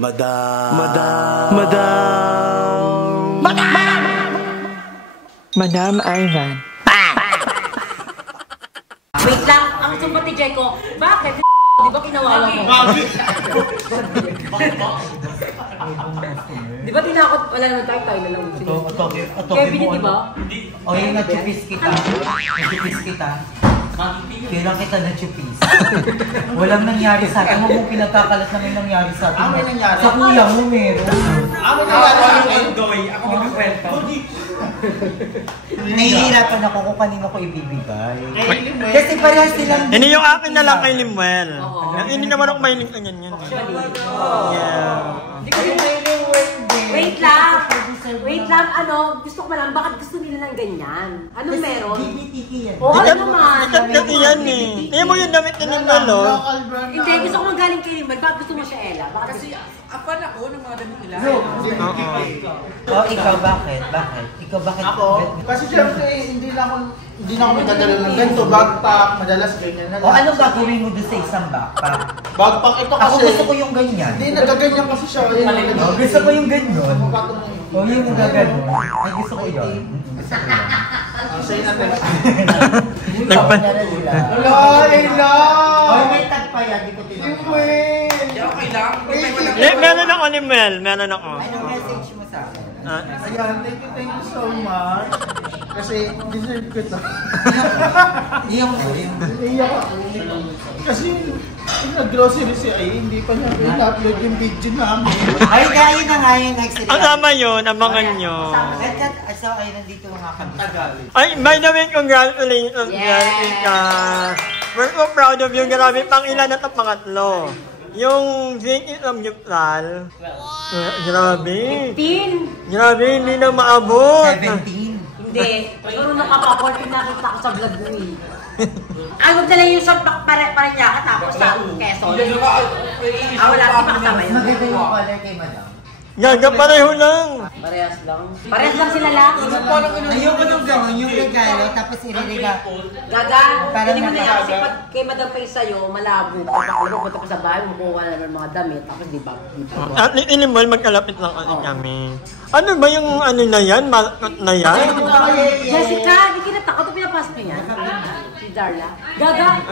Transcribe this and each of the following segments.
Madam. Madam Ivan. Wait lang, ang sumbat ni Jeko, bakit? Di ba kinawawa mo? Di ba tinakot? Wala naman tayo na lang. Kevin, di ba? O yung na-chupis kita. Na-chupis kita. Kailan kita na-chupis. Walang nangyari sa akin. Huwag mong pinagkakalat na may nangyari sa akin. May nangyari? Sa kuya mo meron. Ako nangyari? Ako magkwento. Nahihirapan ako kung kanino ko ibibigay. Kasi parehas silang... Ini yung akin na lang kay Limuel. Ini naman ako may link na yan. Yeah. Wait lang, ano, gusto ko malang, bakit gusto nila ng ganyan? Anong meron? DBTK yan. Oo, ano naman? Dati yan eh. Tingnan mo yung damit ni Limuel, oh. Hindi, gusto ko magaling kay Limuel. Bakit gusto mo siya, Ella? Kasi apan ako ng mga damit nila. O, ikaw bakit? Bakit? Ikaw bakit? Ako? Kasi syempre, hindi na ako magdadala ng ganito. Backpack, madalas ganyan na lang. O, anong gagawin mo doon sa isang backpack? Backpack ito Ako kasi. gusto ko yung ganyan. Hindi, nagaganyan kasi siya. O, gusto ko yung ganyan. O, yung gagano. Ay, gusto ko yun. Gusto ko yun. Sa'yo natin. Nagpan na nila. Ay, lang! O, may tag pa yan. Di ko tinatag. Okay lang. Meron ako Limuel. Meron ako. Anong message mo sa akin? Ayan, thank you so much. Kasi deserve ko ito. Yung Iiyak ako. Kasi nag-grocery si Ay, hindi pa niya pina-upload yung video namin. Ay, gaya na nga yung next Ang tama yun, abangan nyo. So, ay, nandito nga kami. Ay, by the way, congratulations, Jessica. We're so proud of you. Grabe, pang ilan na ito, pangatlo. Yung 20 of April. Grabe. 15? Grabe, hindi na maabot. 17. Hindi. Siguro nakapaport yung nakita ko sa vlog mo eh. Ay, magdala yung sa Paranaque tapos sa Quezon. Wala, di ba kasama yun? Maganda yung color kay madam. Gaga, pareho lang. Parehas lang. Parehas lang sila lahat. Ayoko nung gano'n, yung regalo, tapos iririga. Gaga, Parang hindi mo na yan. Kasi nagagawa. pag kay Madam Pay sa'yo, malabo. Pag punta ko sa bahay, makuha na ng mga damit. Tapos di ba? At Limuel, magkalapit lang kami. Ano ba yung ano na yan? Malakot na yan? Jessica, hindi kinatakot. Ito pinapasok niya yan. Si Darla. Gaga,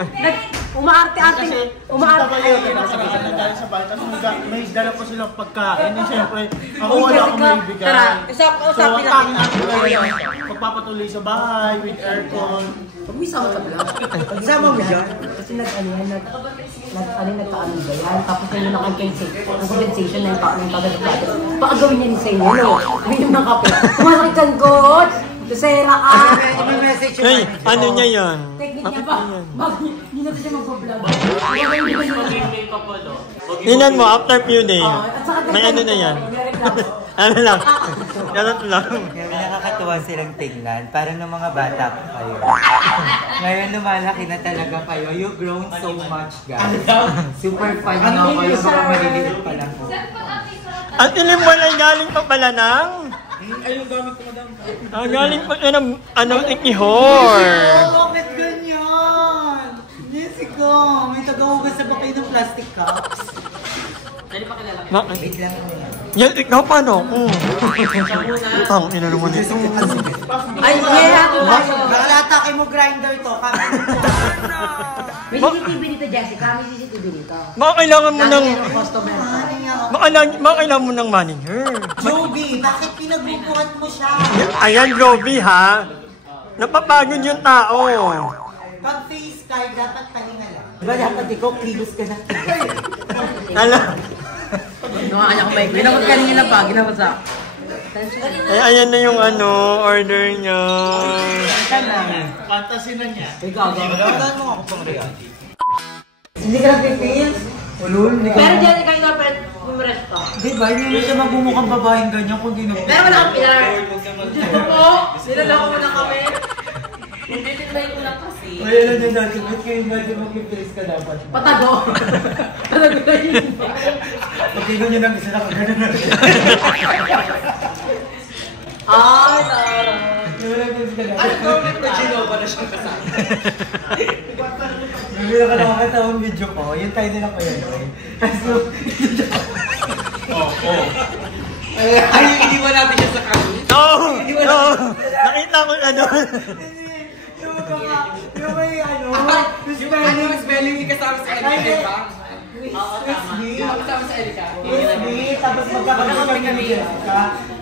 umaarte-arte. Umaarte. Tayo sa bahay, tapos may dala po silang pagkain. And syempre, ako wala akong maibigay. Tara, So, usapin ang natin. natin ngayon, pagpapatuloy sa bahay, with aircon. Huwag mo isama sa vlog. Pagsama mo siya? Kasi nagkaano ba yan? Tapos na yung nag-compensation na yung pagkakagagagag. Baka gawin niya ni sa inyo, no? May yung nakape. Sumasakit kang God! Lusera ka! May message yung Hey, ano niya yun? Technique niya ba? Hindi na siya mag-vlog. Tingnan mo, after few days. May ano na yan? Ano lang? Ganun lang. May nakakatuwa silang tingnan. Parang ng mga bata pa kayo. Ngayon lumalaki na talaga kayo. You've grown so much, guys. Super fun nyo kayo. Mga maliliit pa lang po. At Limuel ay galing pa pala ng... Ay, yung gamit ko, madam. galing pa siya ng ikihor. Bakit ganyan? Jessica, may tagahugas sa bakay ng plastic cups. Wait lang mo yan. Yan, ikaw paano? Ang ina naman ito. Ay, yeah! Nakalatake mo grinder to. May CCTV dito, Jessica. May CCTV dito. Baka kailangan mo ng... Customer. Baka kailangan mo ng manager. Joby, bakit pinagbubuhat mo siya? Ayan, Joby, ha? Napapagod yung tao. Pag face card, dapat pahinga lang. Diba dapat ikaw, kilos ka ng kilos? Alam. Nakakanya ko may ginamot kanina pa. Ginamot sa... Ay, ayan na yung order niya. Fantasy na niya. Wala mo ako pang real. Hindi ka nag-feel? Ulul, hindi ka. Pero Jessica, yung dapat bumrest ka. Diba, hindi mo siya magbumukhang babaeng ganyan kung di na... Pero wala kang pilar. Diyos ko po, sinalako mo na kami. Hindi tinlay ko lang kasi. Ay, alam niyo dati, ba't kayo medyo mag-face ka dapat? Patago. Patago na yun. Pagkigo niyo ng isa na kagano na. Ay, Tara. Ay, Comment na Genova na siya kasama. Bibila ka nakakatawang video ko, yun tayo nila ko yun. So, Ay, iniwan natin siya sa kami. No! Nakita ko na doon. Yung may ano, yung spelling yung kasama sa Erika, di ba? Oo, tama. Kasama sa Erika. Tapos magkakaroon kami Jessica.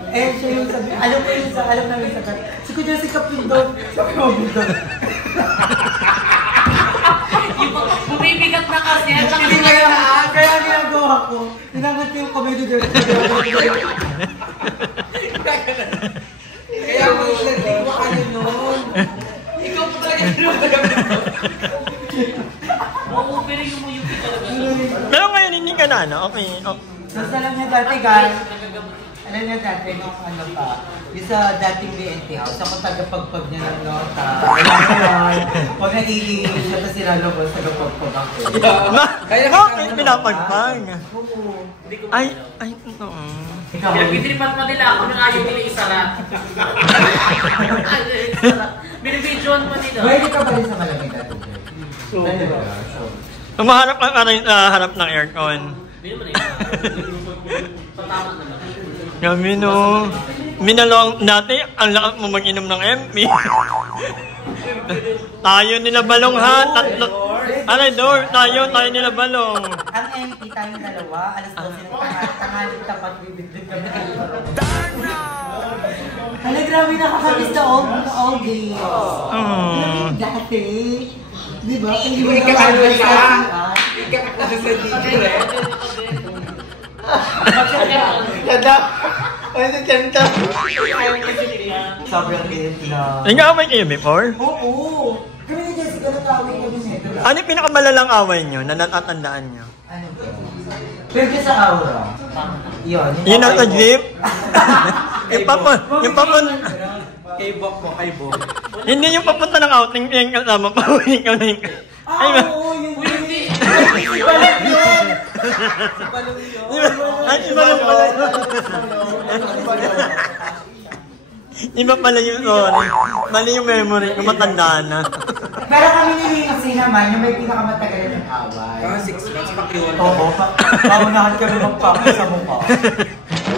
Eh, siya yung sabi, alam namin sa kanya. Si Kuya Jessica Pindon. Sabi mo, Pindon. Bumibigat na kasi. Kaya ginagawa ko. Tinangat yung comedy dyan. Kaya mo naging mo ano nun. Ikaw pa talaga yung Oo, pero yung muyupi talaga. Pero ngayon hindi ka na, ano? Okay. Basta alam niya dati, guys. Alam niya dati, nung ano pa. Yung sa dating BNT House, ako tagapagpag niya ng nota. Pag nailigil siya, tapos silalabas, tagapagpag ako. Bakit pinapagpag? Oo. Ay, totoo. Ikaw, Pinagpitripat pa nila ako nang ayaw nila isara. Binibidyoan pa nila. pwede ka ba rin sa malamig dati? Pwede ba? Tumaharap ka pa rin sa harap ng aircon. Bino mo na yun. Patama na lang. Kami no. Minalong natin, ang lakas mo mag-inom ng MP. Tayo nila balong ha. Tatlo. Aray, door. Tayo nila balong. Ang MP tayong dalawa, alas 12 ng tangaling tapat, bibigdig kami. Hala, grabe nakakamiss na all days. Dati. Di ba? Hindi mo nakakamiss na. Kasi sa DJ eh. Ganda! Ay, sa kanta. Sobrang liit na. Nag-aaway kayo before? Oo. Kami ni Jessica natawin kami nito. Ano yung pinakamalalang away nyo na natatandaan nyo? Ano ba? Pero sa aura. Yun. Yun ang jeep? Yung papun. Kay Bok mo, kay Bok. Hindi yung papunta ng outing, yung kasama pa. Ay, ba? Oo, yun. Ay, iba lang pala yun. Iba pala yung sorry. Mali yung memory ko, matandaan na. Pero kami ni Rinoxy naman, yung may pinakamatagal ng away. Kaya 6 months, pakiwan ka. Oo, paunahan kami magpapay sa mukha.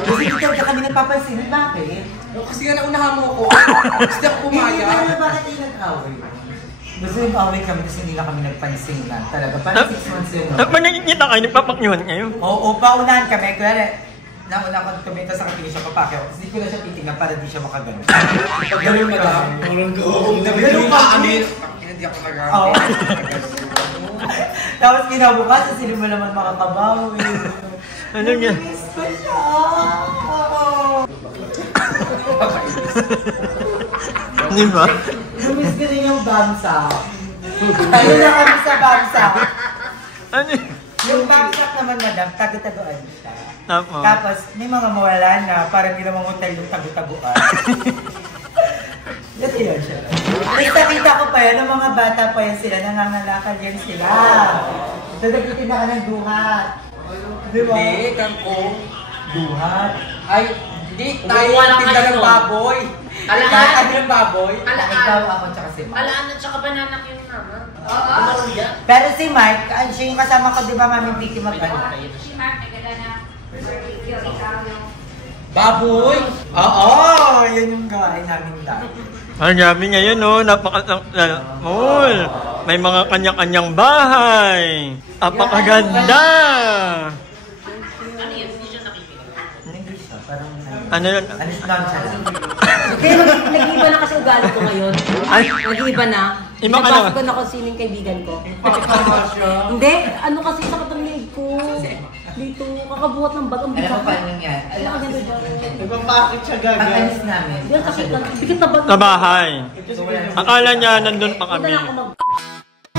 Kasi ikaw ka kami nagpapansin, bakit? Kasi nga naunahan mo ako. Kasi ako Hindi pumaya. na bakit yung nag-away? Gusto yung away kami kasi hindi na kami nagpansin na talaga. Parang 6 months yun. Pag nakikita kayo, nagpapakyuhan kayo. Oo, paunahan kami. Kuwari, nauna ko kami sa katingin siya papakyaw. Kasi hindi ko na siya titingnan para di siya makagano. Pag gano'n ka lang, parang gawin. Ganun ka, Amir. Hindi ako nag-away. Oo. Tapos kinabukas, sila mo naman makakabawi. Ano niya? Miss ko siya. Di ba? Lumis ko rin yung bangsa. Tayo na kami sa bangsa. Ano yun? Yung bangsa naman, madam, tago-tagoan siya. Tapos? Tapos, may mga mawala na, parang hindi naman hotel yung tago-taguan. Kasi yan siya. Nakita ko pa yan, ng mga bata pa yan sila, nangangalakal yan sila. Dadagitin na ka ng duhat. Di ba? Hindi, kangkong. Duhat. Ay, hindi. Tayo ang tinda ng baboy. Alaan. Tayo ng baboy. Ikaw, ako, tsaka si Mike. Alaan at saka banana yung naman. Oo. Pero si Mike, siya yung kasama ko, di ba, Mami Vicky mag-ano? Si Mark nagdala na barbecue, ikaw yung... Baboy? Oo, yan yung gawain namin dati. Ang gabi ngayon, no? Napaka-all. May mga kanya-kanyang bahay. Napakaganda. Ano yun? Hindi siya nakikita. Hindi siya, parang Ano yun? alis lang siya. Pero nag-iiba na kasi ugali ko ngayon. Ay. Nag-iiba na. Iba ka Nabasa na. ko na kung sino yung kaibigan ko. Hindi, ano kasi sa katang liig ko. Dito, kakabuhat ng bagang Alam mo paano yan? Alam mo kasi Ibang bakit siya gagawin? Ang alis namin. Yan kasi, dikit na ba? Sa bahay. Akala niya nandun pa kami.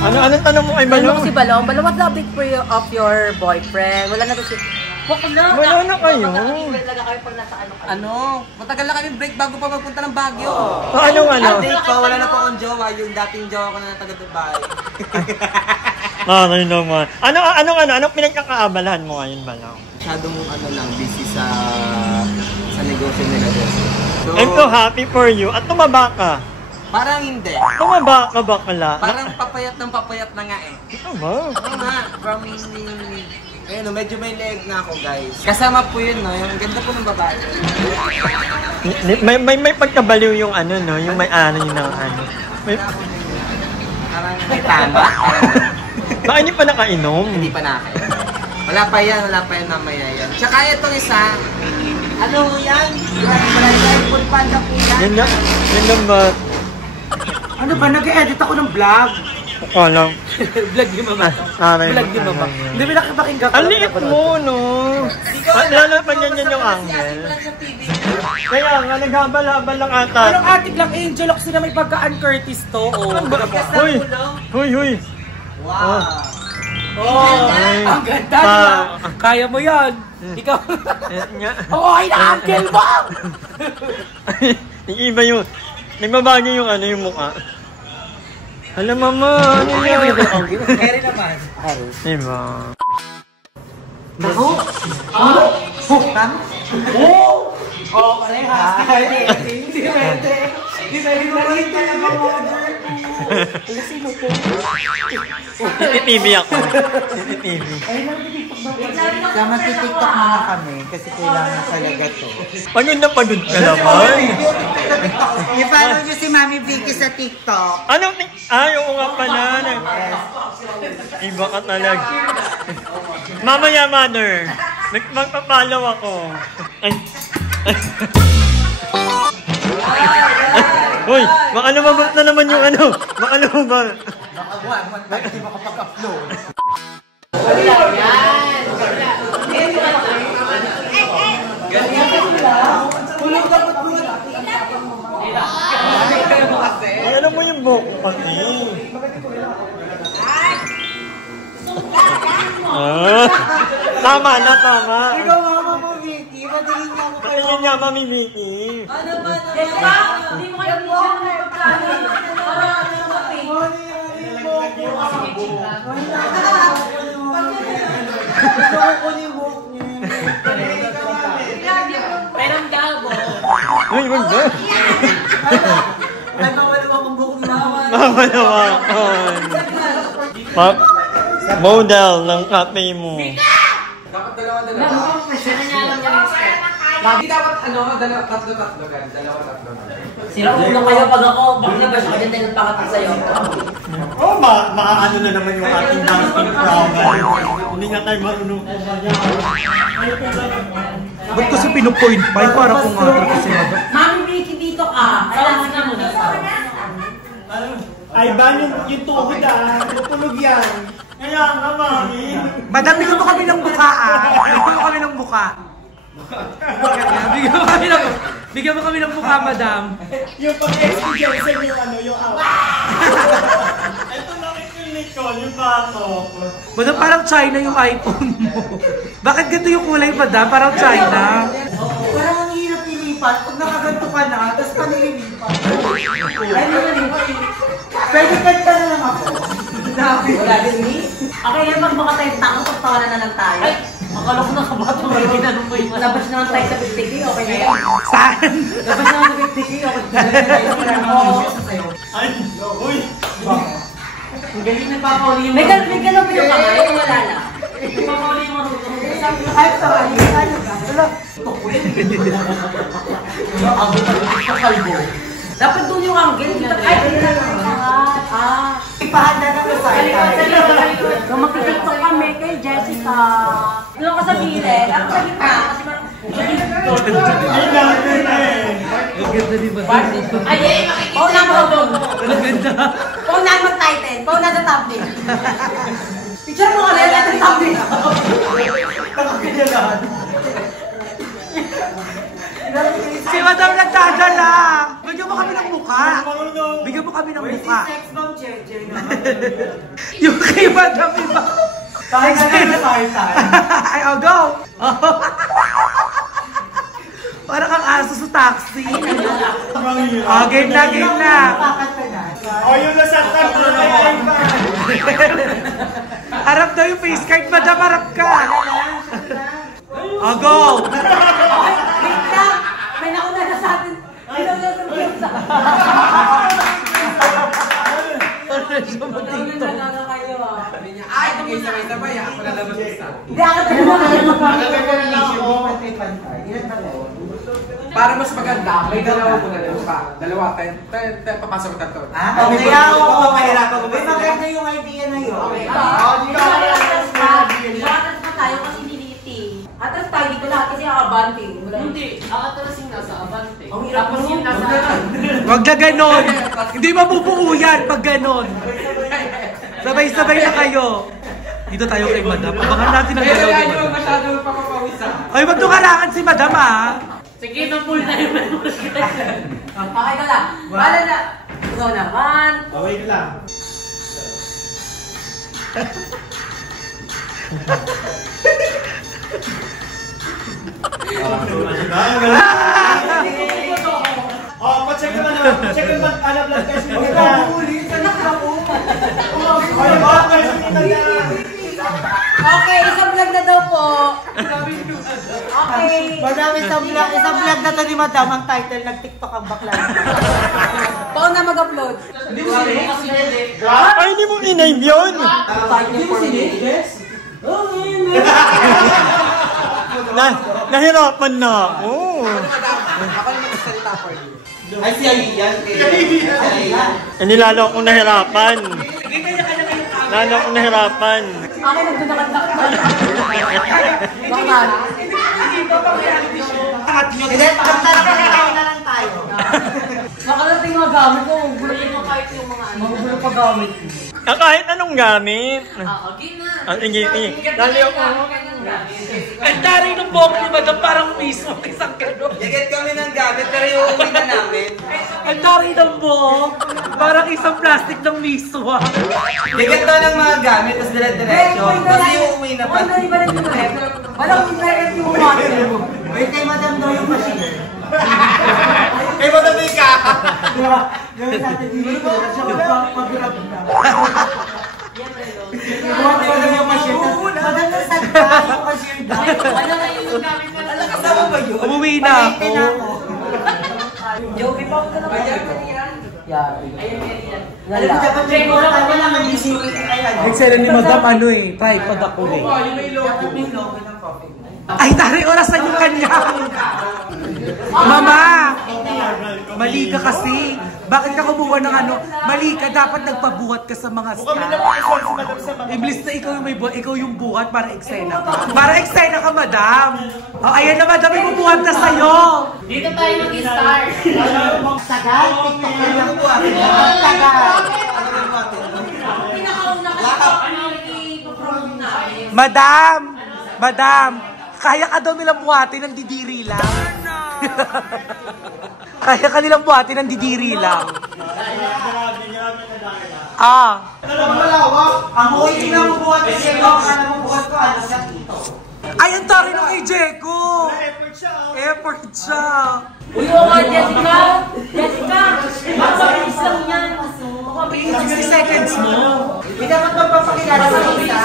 Anong tanong mo kay Balong? Si Balong, what's the big prayer of your boyfriend? Wala na to si... Wala na kayo. Talaga kayo pag nasa ano kayo. Ano? Matagal na kami break bago pa magpunta ng Baguio. Anong ano? Update ko, wala na po akong jowa. Yung dating jowa ko na taga Dubai. Ay naman. Anong pinagkakaabalahan mo ngayon, Balong? Masyadong ano lang, busy sa negosyo nila doon. So, I'm so happy for you. At tumaba ka. parang hindi. Tumaba ka bakla. Parang papayat ng papayat na nga eh. Ito ba? Oo nga, from Ayun, medyo may leg na ako, guys. Kasama po yun, no? Yung ganda po ng babae. May pagkabaliw yung ano, no? Yung may ano yun ng ano. Parang may tama. Baka hindi pa nakainom. Hindi pa nakakaya. Wala pa yan mamaya yan. Tsaka itong isa, ano yan? Full panda po yan. Yan lang ba? Ano ba? Nag-edit ako ng vlog. Alam. Vlog ni Mama. Vlog ni Mama. Hindi mo nakipakinggan ko. Ang liit mo, no? Lalo pa ganyan yung angle. Kaya nga, naghabal-habal lang ata. Anong atik lang, Angel? Ako sila may pagka-Ann Curtis to. Huy! Wow! Ang ganda, diba? Kaya mo yan. Ikaw. Oo, ay na, uncle mo! Yung iba yung, nagbabago yung ano yung mukha. Hala mama, ano yan? Kaya naman. Diba? Naku! Huktan? Oo! Oo, parehas. Hindi pwede. Hindi pwede. Sino to? CCTV ako. CCTV. Kaya mag-tiktok muna kami kasi kailangan talaga to. Pagod na pagod ka naman. I-follow nyo si Mami Vicky sa TikTok. Anong oo nga pala. Iba ka talaga. Mamaya, mother. Magpapalaw ako. Ay. Uy, makalumabot na naman yung ano. Makalumabot. Baka hindi makapag-upload. Ay, alam mo yung buhok ko pati. Tama na, tama. Ikaw nga, Mama Vicky. Madaling nga ako. Ayun nga, Mami Vicky. Hindi mo kayo Perang gabo. Uy, wag ba? Nagmamalawa kong buhok ni Mama. Mamalawakan. Model ng cafe mo. Dapat dalawa-dalawa. Hindi dapat tatlo-tatlo gan. Dalawa-tatlo. Sira ulo kayo pag ako. Maglabas ako din dahil pangatid sa'yo. Oh, makaano na naman yung ating dancing program. Hindi nga tayo marunong. Ba't kasi pinupoint pa? Para kung nga kasi Mami Vicky, dito ka. Kailangan na muna sa. Ay, ba yung tuhod tutulog yan. Kaya nga, Mami. Madam, bigyan mo kami ng buka Bigyan mo kami ng buka. Bigyan mo kami ng buka, madam. Yung pag-experience yung ano, yung awa. Ito nakit yung Nicole, yung bato. Madam, parang China yung iPhone mo. Bakit ganito yung kulay, madam? Parang China. Parang ang hirap ilipat. Pag nakaganto ka na, tapos ka nililipat. Pwede kanta na lang ako. Wala din ni. Okay, yan pag baka tayo tao, pagtawanan na lang tayo. Ay, akala ko nakabato mo rin ginanong mo yung labas naman tayo sa 50K, okay na yan. Saan? Labas naman sa 50K, okay na yan. Ay, uy. Ang galing nagpapauli yung... May galaw pa yung kamay, wala na. Nagpapauli yung marunong. Ay, sorry. Ano ba? Wala. Sa kalbo. Dapat doon yung angle. Ay, Ipahanda na ko sa so, magtitiktok kami kay Jessica. Doon ka sa gilid. Ako sa gitna. Kasi Ay, natin eh. ay, pauna mo doon. Pauna mo title. Pauna sa thumbnail. Picture mo ka na yung thumbnail. Si madam nagdadala. Bigyan mo kami ng buka. Bigyan mo kami ng buka. Sex bomb, Jeje. Yung kay madam iba. Tayo tayo. Ay, oh, go! Para kang aso sa taxi. Oh, game na, game na. O, yung nasa top na tayo pa. Harap daw yung face card, madam, harap ka. Oh, go! May nauna na sa atin. May nauna sa atin. Ay, kayo sabay-sabay, ako na labas isa. Hindi ako talaga Ilan ba yun? Para mas maganda, may dalawa muna lang pa. Dalawa, papasok ko tatlo. Kaya ako mahirapan ko. May maganda yung idea na yun. Atras pa tayo kasi niliti. Atras tayo dito lahat kasi nakabante. Hindi, atras yung nasa abante. Ang hirap Tapos yung nasa... Wag na ganon. Hindi mabubuo yan pag ganon. Sabay-sabay na kayo. Dito tayo kay Madam. Abangan natin ang galaw ni Kaya Madam. masyado papapawisa. Ay, wag tungarangan si Madam ah. Sige, na-pull na yung Okay ka lang. Bala na. Ikaw naman. Okay lang. Oh, pa-check naman na. Check naman alam lang kasi mo na. Okay, isang vlog na daw po. Okay. Madami isang vlog na to ni Madam. Ang title, nag-TikTok ang bakla. Paano na mag-upload? Ay, hindi mo in-name yun! Hindi mo sinigis? Nahirapan na ako. Ako na magsalita for you. Ay, si Ayan. Lalo akong nahirapan. Lalo akong nahirapan. Akin nagdudakad-dak na. Bakit? Hindi, pagkakaroon na lang tayo. Nakarating mga gamit ko. Magugulo mo kahit yung mga ano. Magugulo pa gamit. Kahit anong gamit. Okay na. Sige. Dali ako. Ang taray ng buhok ni Madam parang mismo isang ganon. Igat kami ng gamit pero iuwi na namin. Ang taray ng buhok parang isang plastic ng miswa. Igat daw ng mga gamit tapos dire-diretso. Kasi iuwi na pa. Wala iba rin yung rep. Walang direct yung water. Wait, kay Madam daw yung machine. Kay mo na ka! Gawin natin dito. Pag-grab na. Ibuhat ko lang yung machine. Madam na sad pa yung machine daw. Wala na yung gamit na lang. Kasama ba yun? Umuwi na ako. Joey pa ako na lang. Yeah. Alam mo, dapat yung ibuhat ko lang ang isipin kaya. Excel ni Madam ano eh, tripod ako eh. Yun may logo. Dapat may logo ng coffee. Ay, taray, orasan yung kanya. Mama, mali ka kasi. Bakit ka kumuha ng ano? Mali ka, dapat nagpabuhat ka sa mga staff. Iblis na ikaw yung may buhat, ikaw yung buhat para eksena ka. Para eksena ka, Madam. Oh, ayan na, Madam, may bubuhat na sa'yo. Dito tayo mag-star. Tagal, TikTok na lang po. Tagal. Pinakauna kasi ano i-promote namin. Madam, kaya ka daw nilang buhatin ng didiri lang. Kaya ka nilang buhatin ng didiri lang. Ang huwi na mo buhat kasi ito. Kala mo buhat ko, ano sa ito. Ay, ang tari ng kay Jeko. Effort siya. Uy, oo, Jessica! Jessica! Mapabilis lang yan. 60 seconds mo. Hindi dapat magpapakilala sa isa.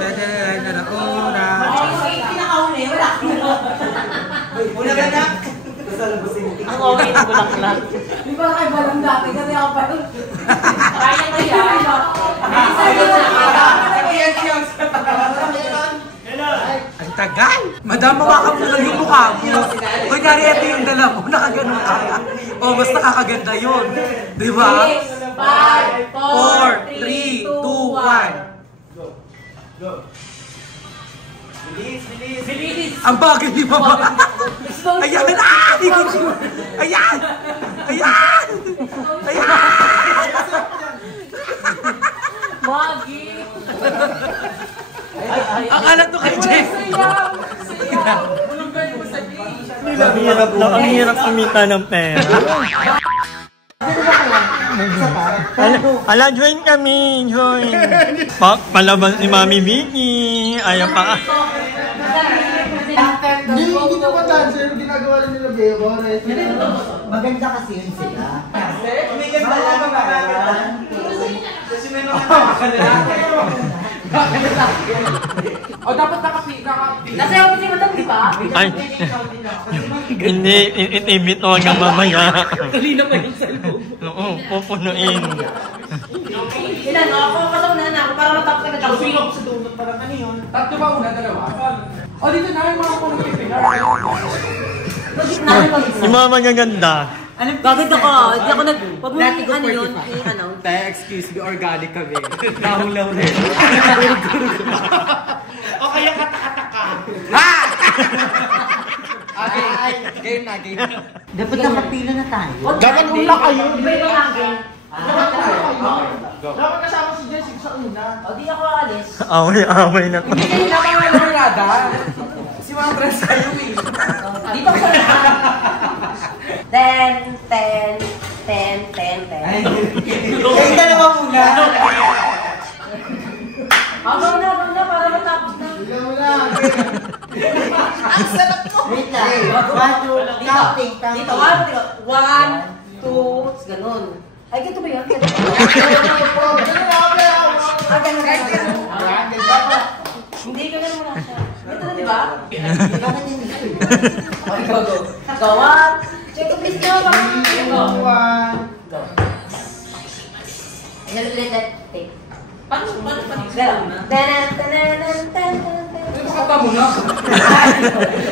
Tadaan na una. Pinakauna, wala ka na. Una ka na. Ang okay na bulaklak. Di ba kayo balang dati kasi ako pa yun. Kaya na yan. Ang tagal. Madam, mawakan mo lang yung mukha mo. Kunyari, ito yung dala mo. Nakaganon ka. O, mas nakakaganda yun. Di ba? 5, 4, 3, 2, 1. Bilis! Ang bagay ni Mama. Ayan! Ah! Ikot mo! Ayan! Ayan! Ayan! Magi! Ang alat to kay Jess. Ang hirap kumita ng pera. Join kami, join. Palabas ni Mami Vicky. Ayaw pa. Hindi na ba dancer? Ginagawa rin nila Bebo. Maganda kasi yun sila. Umigas na lang ang magaganda. Kasi may mga O dapat nakapili. Nasa yung si Madam, di ba? Ay, hindi, itibit o hanggang mamaya. Kanina pa yung cellphone. Oo, pupunuin. Ilan, no? Ako kasaunahan na ako para matapos agad ako. Swing ako sa donut, parang ano yun? Tatlo ba una, dalawa? O, dito na yung mga kung nag-pipilar. Yung mga magaganda. Bakit ako? Hindi ako nag... Huwag mo ano yun? Ano? Tayo, excuse me, organic kami. Lahong-law rin. O kaya katakataka. Ha! Okay, game na, game na. Dapat nakapila na tayo. Dapat una kayo. Iba yung angin. Dapat kasama si Jessica sa una. O, di ako alis. Away na to. Hindi kayo naman nga namirada. Si mga friends kayo eh. Dito ako sa lahat. 10. Kayo dalawa muna. Hanggang na, para matapos na. Ang sarap mo. Wait lang. Counting. Dito, 1, 2, ganun. Ay, ganito ba yun? Ganun. Hindi, ganun mo lang siya. Ito na, di ba? Gawan. Check it, please, no? Ayan ulit na take. Paano Ganun. Ito kata mo na.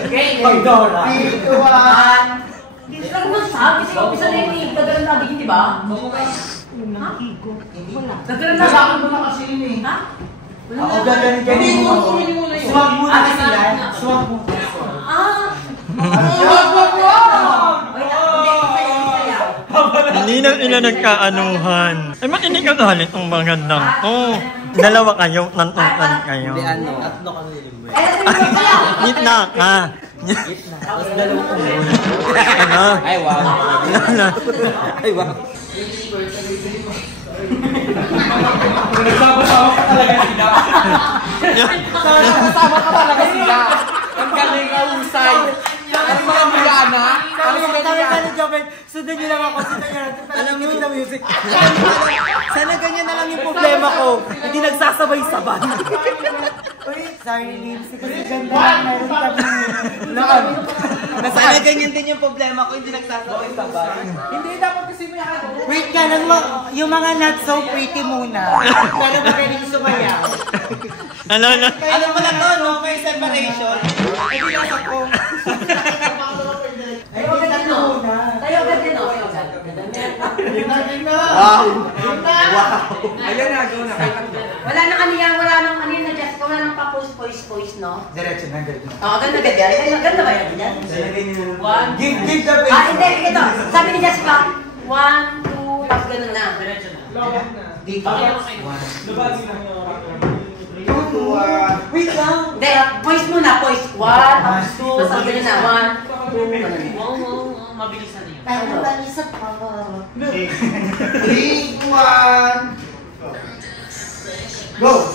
Okay. Pagdora. Hindi lang mo sabi. Kasi umpisa na yun eh. Gagalan na bigyan, di ba? Ha? Gagalan na Sa akin mo na kasi yun eh. Ha? Ako gagaling ka Hindi mo, mo. kumili mo na yun. Swag muna sila. Swag mo. Ah! Hindi na sila nagkaanuhan. Ay, ba't hindi ka galit ang magandang to? Dalawa kayo, nantuntan kayo. Tatlo kami libre. Gitna ka. Tapos dalawang ungol. Ano? Ay, wow. Ay, wow. Nagsama-sama ka talaga sila. Nagsama ka talaga sila. Ang galing na usay. Ang mga Milana. Sundan niyo lang ako. Alam niyo yung music. Sana ganyan na lang yung problema ko. Hindi nagsasabay-sabay. Uy, sorry, Lips. Kasi ganda. Meron kami. Sana ganyan din yung problema ko. Hindi nagsasabay-sabay. Hindi, dapat kasi may ano. Wait ka lang, yung mga not so pretty muna. Para magaling sumayaw. Ano? Ano mo lang to, no? May separation. Ay, di nasa ko. Ay, Tayo agad din, no? muna. Tayo agad din, no? Wow! Ayan na, go na. Wala nang aniyan, wala nang aniyan na Jessica, wala nang pa-post, no? Diretso na, diretso na. Oo, ganda yan. Ganda ba yan? Give the base. Hindi, ito. Sabi ni Jessica, 1, 2, tapos ganun na. Dito. Lubasin lang yung Wait lang. Hindi, voice muna, voice. 1, tapos 2, tapos ganun na. 1, 2, ganun. Oo, mabilisan na yun. Pero talisap pa. 3, 2, 1. Go!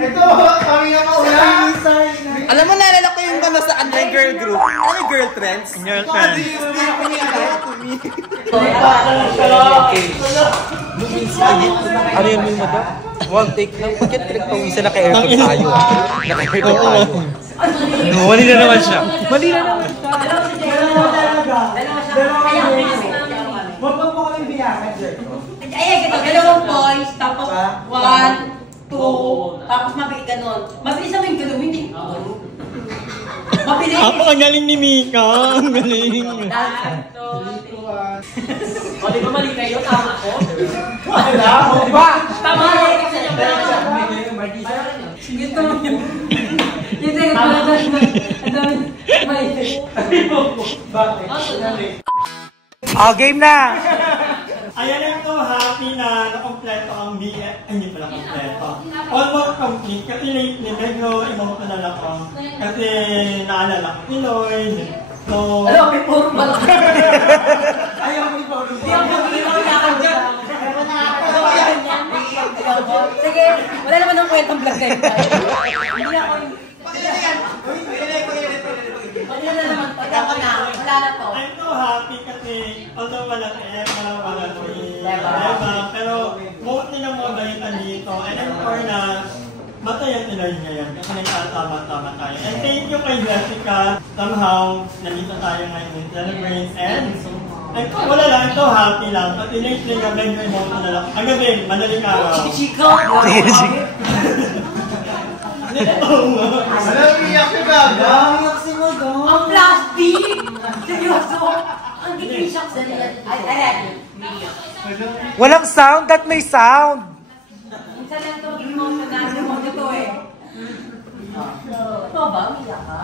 Ito, kami nga mauna. Alam mo, naalala ko yung ano sa online girl group. Ano yung girl trends? Girlfriend. Ano yun mo ba? One take lang. Bakit pinagpawisa na kay airport tayo? Naka-airport tayo. Mali na naman siya. Mali na naman. Huwag mo kami biyakan, Jer. Ay, ito, dalawang voice, tapos 1, 2, tapos mabilis ganun. Mabilis naman yung ganun, hindi. Mabilis. Napakagaling ni Mika. Ang galing. O, di ba mali kayo? Tama ko? Wala! Diba? Tama ko kasi niya ba? Ito. Yung tingin ko lang doon. Ang dami. Bakit? Oh, game na! Ayan ito, happy na nakompleto ang BF. Ay, hindi pala kompleto. Almost complete. Kasi lately, medyo emotional ako. Kasi naalala ko si Lloyd. So, Alam, may puro ba? Ayaw mo ito. Hindi ako mag-iwan na ako dyan. Sige, wala naman ng kwentang vlog kayo. Hindi ako yung... Wala na naman. Wala na to. I'm so happy kasi although wala si Emma, wala si Eva, pero most nilang mga balitan dito. And I'm sure na matayan sila yun ngayon kasi nagkasama-sama tayo. And thank you kay Jessica. Somehow, nandito tayo ngayon in Celebrate. And Ay, wala lang. Ito, happy lang. At in-explain ka, blend yung emotion na lang. Ang gabi, madaling araw. Chika! Ano, iyak si Gaga? Ang plastic! Seryoso! Ang gigisyak sa nila. Ay, Walang sound, that may sound. minsan lang ito, emotional mo ito eh. Ito ba? Umiyak ka?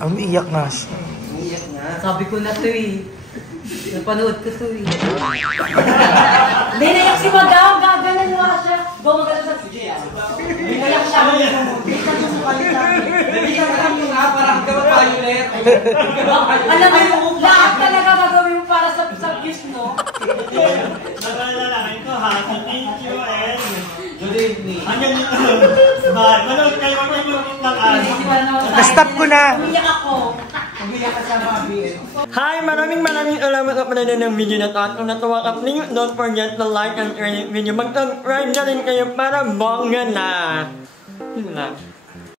Ang iyak nga siya. Sabi ko na ito eh. Napanood ko ito eh. Hindi, naiyak si Madam. Gagalan nga siya. Gumagano sa sige. Naiyak siya. Bitan mo sa palitan. Alam mo nga, parang gawag-violet. Alam mo yung lahat talaga gagawin mo para sa views, no? Nagala lang. Ito, happy. Thank you, and... Good evening. Hanggang dito. Bye. Manood kayo. Huwag kayo lumit ng Na-stop ko na. Umiyak ako. Umiyak ka sa mga BN. Hi! Maraming salamat sa panonood ng video na to. At kung natuwa ka, please don't forget to like and share the video. Mag-subscribe na rin kayo para bongga na. Yun lang.